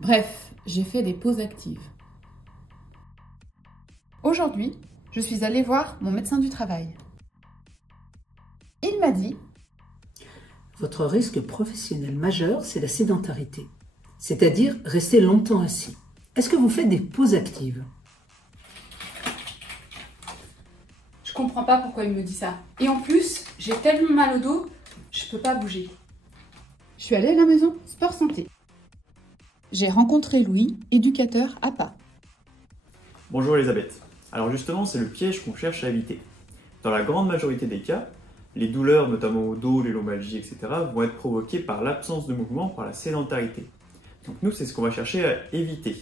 Bref, j'ai fait des pauses actives. Aujourd'hui, je suis allée voir mon médecin du travail. Il m'a dit: votre risque professionnel majeur, c'est la sédentarité, c'est-à-dire rester longtemps assis. Est-ce que vous faites des pauses actives? Je comprends pas pourquoi il me dit ça. Et en plus, j'ai tellement mal au dos, je peux pas bouger. Je suis allée à la maison Sport Santé. J'ai rencontré Louis, éducateur APA. Bonjour Elisabeth. Alors justement, c'est le piège qu'on cherche à éviter. Dans la grande majorité des cas, les douleurs, notamment au dos, les lombalgies, etc., vont être provoquées par l'absence de mouvement, par la sédentarité. Donc nous, c'est ce qu'on va chercher à éviter.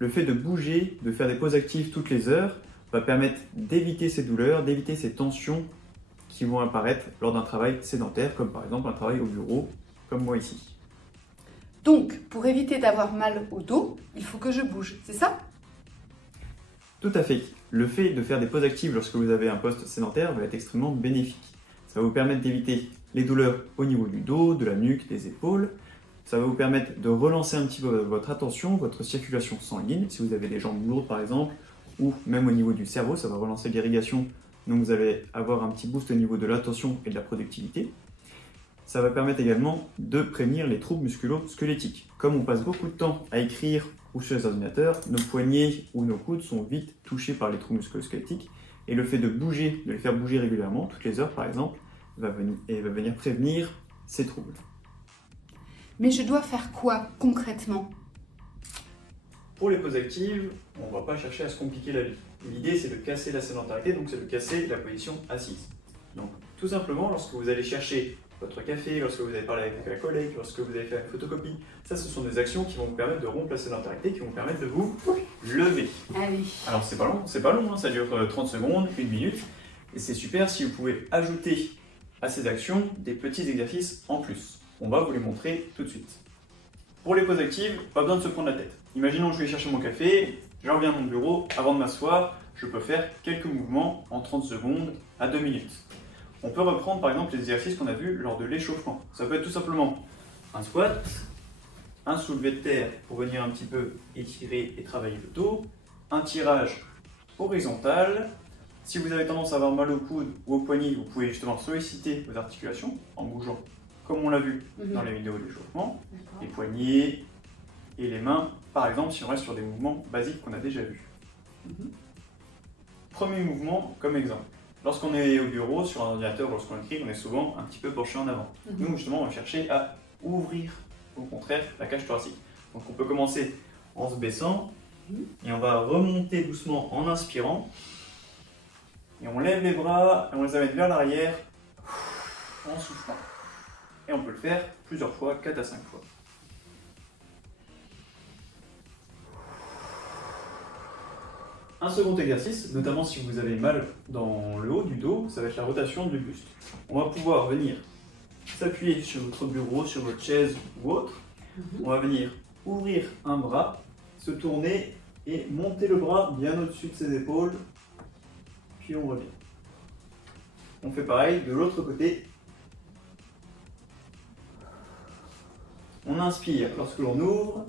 Le fait de bouger, de faire des pauses actives toutes les heures, va permettre d'éviter ces douleurs, d'éviter ces tensions qui vont apparaître lors d'un travail sédentaire, comme par exemple un travail au bureau, comme moi ici. Donc, pour éviter d'avoir mal au dos, il faut que je bouge, c'est ça? Tout à fait. Le fait de faire des pauses actives lorsque vous avez un poste sédentaire va être extrêmement bénéfique. Ça va vous permettre d'éviter les douleurs au niveau du dos, de la nuque, des épaules. Ça va vous permettre de relancer un petit peu votre attention, votre circulation sanguine, si vous avez des jambes lourdes par exemple, ou même au niveau du cerveau, ça va relancer l'irrigation, donc vous allez avoir un petit boost au niveau de l'attention et de la productivité. Ça va permettre également de prévenir les troubles musculo-squelettiques. Comme on passe beaucoup de temps à écrire ou sur les ordinateurs, nos poignets ou nos coudes sont vite touchés par les troubles musculo-squelettiques, et le fait de bouger, de les faire bouger régulièrement, toutes les heures par exemple, va venir prévenir ces troubles. Mais je dois faire quoi concrètement? Pour les pauses actives, on ne va pas chercher à se compliquer la vie. L'idée, c'est de casser la sédentarité, donc c'est de casser la position assise. Donc, tout simplement, lorsque vous allez chercher votre café, lorsque vous allez parler avec un collègue, lorsque vous allez faire une photocopie, ça, ce sont des actions qui vont vous permettre de rompre la sédentarité, qui vont vous permettre de vous lever. Allez. Alors, c'est pas long, hein, ça dure 30 secondes, 1 minute, et c'est super si vous pouvez ajouter à ces actions des petits exercices en plus. On va vous les montrer tout de suite. Pour les pauses actives, pas besoin de se prendre la tête. Imaginons que je vais chercher mon café, je reviens à mon bureau, avant de m'asseoir, je peux faire quelques mouvements en 30 secondes à 2 minutes. On peut reprendre par exemple les exercices qu'on a vus lors de l'échauffement. Ça peut être tout simplement un squat, un soulevé de terre pour venir un petit peu étirer et travailler le dos, un tirage horizontal. Si vous avez tendance à avoir mal au coude ou au poignet, vous pouvez justement solliciter vos articulations en bougeant, comme on l'a vu dans les vidéos d'échauffement, les poignets et les mains, par exemple, si on reste sur des mouvements basiques qu'on a déjà vus. Premier mouvement comme exemple. Lorsqu'on est au bureau, sur un ordinateur, lorsqu'on écrit, on est souvent un petit peu penché en avant. Nous, justement, on va chercher à ouvrir, au contraire, la cage thoracique. Donc on peut commencer en se baissant, et on va remonter doucement en inspirant, et on lève les bras, et on les amène vers l'arrière, en soufflant. Et on peut le faire plusieurs fois, 4 à 5 fois. Un second exercice, notamment si vous avez mal dans le haut du dos, ça va être la rotation du buste. On va pouvoir venir s'appuyer sur votre bureau, sur votre chaise ou autre. On va venir ouvrir un bras, se tourner et monter le bras bien au-dessus de ses épaules, puis on revient. On fait pareil de l'autre côté. On inspire lorsque l'on ouvre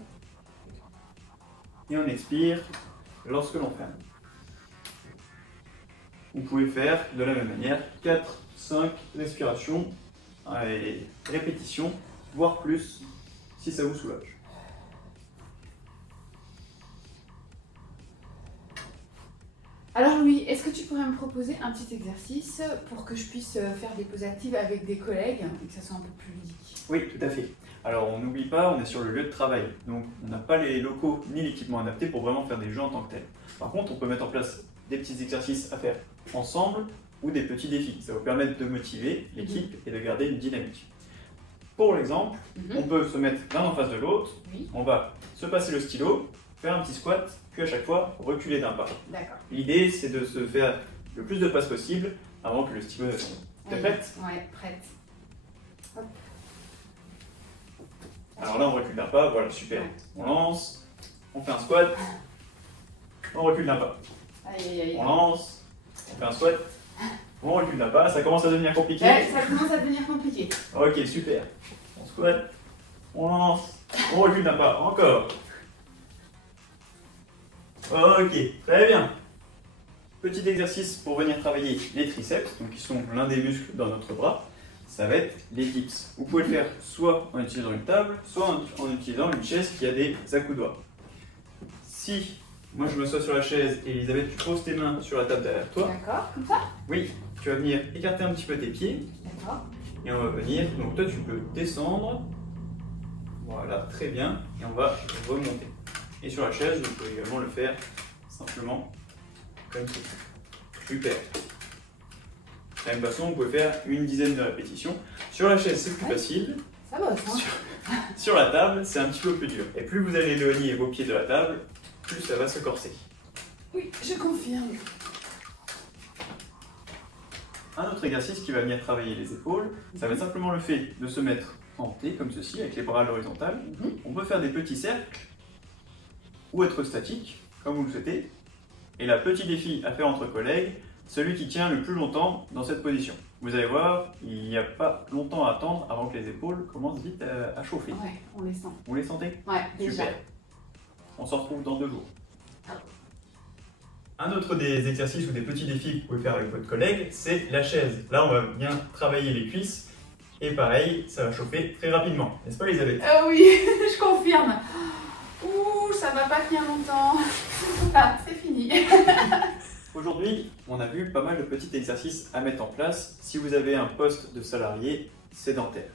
et on expire lorsque l'on ferme. Vous pouvez faire de la même manière 4, 5 respirations et répétitions, voire plus si ça vous soulage. Alors Louis, est-ce que tu pourrais me proposer un petit exercice pour que je puisse faire des pauses actives avec des collègues et que ça soit un peu plus ludique? Oui, tout à fait. Alors on n'oublie pas, on est sur le lieu de travail, donc on n'a pas les locaux ni l'équipement adapté pour vraiment faire des jeux en tant que tel. Par contre, on peut mettre en place des petits exercices à faire ensemble ou des petits défis. Ça va vous permettre de motiver l'équipe et de garder une dynamique. Pour l'exemple, on peut se mettre l'un en face de l'autre, on va se passer le stylo, faire un petit squat, puis à chaque fois reculer d'un pas. L'idée c'est de se faire le plus de passes possible avant que le stylo ne tombe. T'es prête? Ouais, prête. Hop. Alors là on recule d'un pas, voilà, super. On lance, on fait un squat, on recule d'un pas. On lance, on fait un squat, on recule d'un pas, ça commence à devenir compliqué. Ouais, ça commence à devenir compliqué. Ok, super. On squat, on lance, on recule d'un pas, encore. Ok, très bien. Petit exercice pour venir travailler les triceps, donc qui sont l'un des muscles dans notre bras. Ça va être les dips. Vous pouvez le faire soit en utilisant une table, soit en utilisant une chaise qui a des accoudoirs. Si moi je m'assois sur la chaise et Elisabeth, tu poses tes mains sur la table derrière toi. D'accord, comme ça? Oui, tu vas venir écarter un petit peu tes pieds. D'accord. Et on va venir, donc toi tu peux descendre. Voilà, très bien. Et on va remonter. Et sur la chaise, vous pouvez également le faire simplement comme ça. Super. De la même façon, vous pouvez faire une dizaine de répétitions. Sur la chaise, c'est plus facile. Ça bosse, hein? Sur la table, c'est un petit peu plus dur. Et plus vous allez éloigner vos pieds de la table, plus ça va se corser. Oui, je confirme. Un autre exercice qui va venir travailler les épaules, ça va être simplement le fait de se mettre en T, comme ceci, avec les bras à l'horizontale. On peut faire des petits cercles, ou être statique, comme vous le souhaitez. Et là, petit défi à faire entre collègues, celui qui tient le plus longtemps dans cette position. Vous allez voir, il n'y a pas longtemps à attendre avant que les épaules commencent vite à chauffer. Ouais, on les sent. Vous les sentez? Ouais, déjà. Super. On se retrouve dans 2 jours. Un autre des exercices ou des petits défis que vous pouvez faire avec votre collègue, c'est la chaise. Là, on va bien travailler les cuisses. Et pareil, ça va chauffer très rapidement. N'est-ce pas, Elisabeth? Oui, je confirme. Ouh, ça va pas tenir longtemps. Ah, c'est fini. Aujourd'hui, on a vu pas mal de petits exercices à mettre en place si vous avez un poste de salarié sédentaire.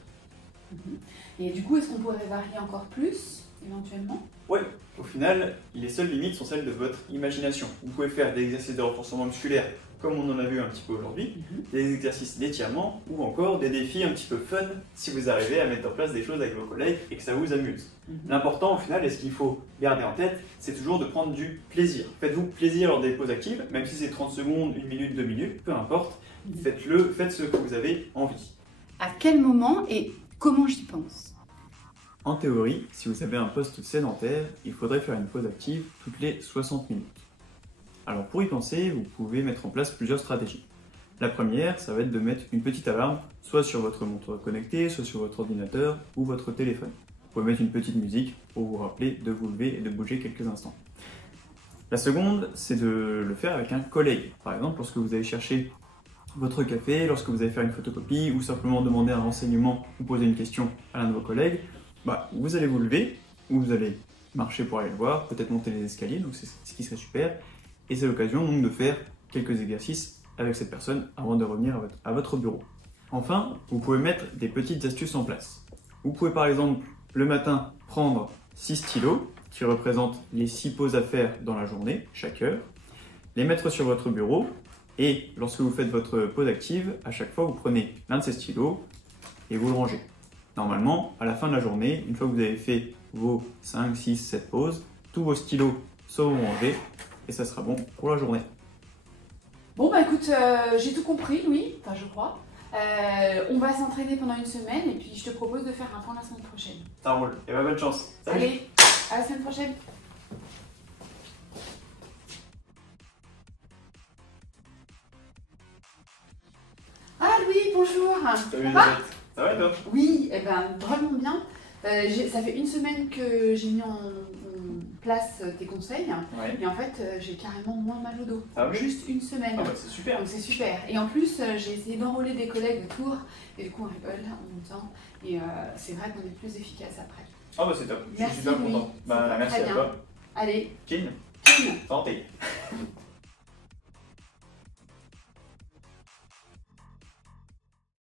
Et du coup, est-ce qu'on pourrait varier encore plus, éventuellement? Oui, au final, les seules limites sont celles de votre imagination. Vous pouvez faire des exercices de renforcement musculaire, comme on en a vu un petit peu aujourd'hui, des exercices d'étirement ou encore des défis un petit peu fun si vous arrivez à mettre en place des choses avec vos collègues et que ça vous amuse. L'important au final, et ce qu'il faut garder en tête, c'est toujours de prendre du plaisir. Faites-vous plaisir lors des pauses actives, même si c'est 30 secondes, 1 minute, 2 minutes, peu importe. Faites-le, faites ce que vous avez envie. À quel moment et comment j'y pense? En théorie, si vous avez un poste sédentaire, il faudrait faire une pause active toutes les 60 minutes. Alors pour y penser, vous pouvez mettre en place plusieurs stratégies. La première, ça va être de mettre une petite alarme, soit sur votre montre connectée, soit sur votre ordinateur ou votre téléphone. Vous pouvez mettre une petite musique pour vous rappeler de vous lever et de bouger quelques instants. La seconde, c'est de le faire avec un collègue. Par exemple, lorsque vous allez chercher votre café, lorsque vous allez faire une photocopie ou simplement demander un renseignement ou poser une question à l'un de vos collègues, vous allez vous lever ou vous allez marcher pour aller le voir, peut-être monter les escaliers, donc c'est ce qui serait super. Et c'est l'occasion donc de faire quelques exercices avec cette personne avant de revenir à votre bureau. Enfin, vous pouvez mettre des petites astuces en place. Vous pouvez par exemple le matin prendre 6 stylos qui représentent les 6 pauses à faire dans la journée, chaque heure, les mettre sur votre bureau et lorsque vous faites votre pause active, à chaque fois vous prenez l'un de ces stylos et vous le rangez. Normalement, à la fin de la journée, une fois que vous avez fait vos 5, 6, 7 pauses, tous vos stylos seront rangés et ça sera bon pour la journée. Bon écoute, j'ai tout compris Louis, enfin je crois. On va s'entraîner pendant une semaine et puis je te propose de faire un point la semaine prochaine. Ça roule, et bonne chance. Salut. Allez, à la semaine prochaine. Ah Louis, bonjour. Salut Ça va? Elisabeth. Ça va et toi? Oui, drôlement bien. Ça fait une semaine que j'ai mis en place tes conseils. Ouais. Et en fait, j'ai carrément moins mal au dos. Ah oui? Juste une semaine. Ah bah c'est super. Donc c'est super. Et en plus, j'ai essayé d'enrôler des collègues autour. Et du coup, on rigole en même temps. Et c'est vrai qu'on est plus efficace après. Ah bah c'est top. Je Merci, suis super Louis. content. C'était Merci très à bien. toi. Allez, Kin, Kim. santé.